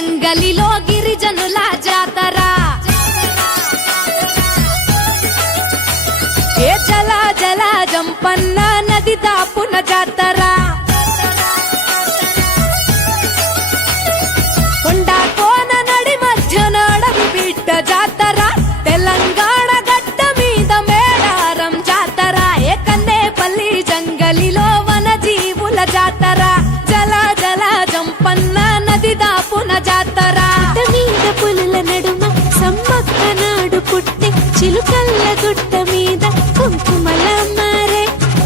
జంగలిలో గిరిజనుల జాతర ఏ జల జల జంపన్న నది దాపున జాతర కొండ కోన నడి మధ్య నడవి బిడ్డ జాతర తెలంగాణ గడ్డ మీద మేడారం జాతర ఏ కన్నేపల్లి జంగలిలో వన జీవుల జాతర జల జల జంపన్న నది దాపున జాతర మీద పులుల నడుమ సమ్మక్క నాడు పుట్టే చిలుకల్ల గుట్ట మీద కుంకుమల మారే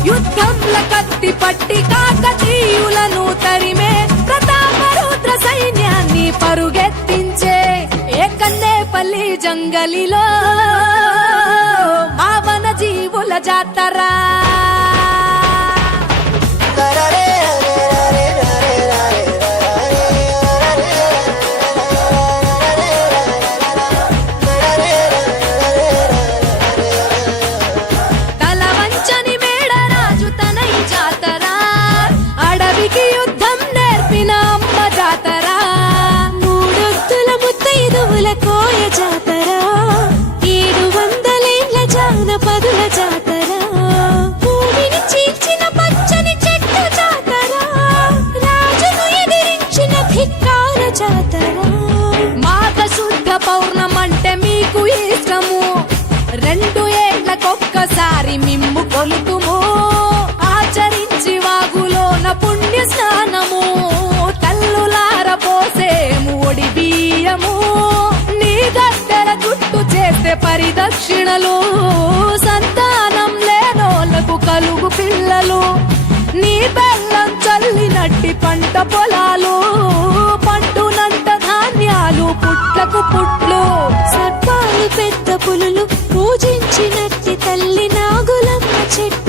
యుద్ధంల కత్తి పట్టి కాకతీయులను తరిమే ప్రతాపరుద్ర సైన్యాన్ని పరుగెత్తించే ఏ కన్నేపల్లి జంగలిలో మా వన జీవుల జాతర తలవంచని మేడరాజు తనై జాతర అడవికి యుద్ధం నేర్పిన అమ్మ జాతర మూడొత్తుల ముత్తైదువుల కోయ జాతర 700 ఏళ్ల జానపదుల జాతర భూమిని చీల్చిన పచ్చని చెట్టు జాతర రాజును ఎదిరించిన ధిక్కార జాతర మాఘ శుద్ధ పౌర్ణమంటే మీకు ఇష్టము 2 ఏళ్లకొక్కసారి మిమ్ము కొలుతుము ఆచరించి వాగులోన పుణ్య స్నానము తల్లులార పోసేము ఒడి బియ్యము నీ గద్దెల చుట్టూ చేస్తే పరిదక్షిణలు సంతానం లేనోళ్లకు కలుగు పిల్లలు నీ బెల్లం చల్లినట్టి పంట పొలాలు పండునంట ధాన్యాలు పుట్లకు పుట్లు సర్పాలు పెద్ద పులులు పూజించినట్టి తల్లి నాగులమ్మ చెట్టు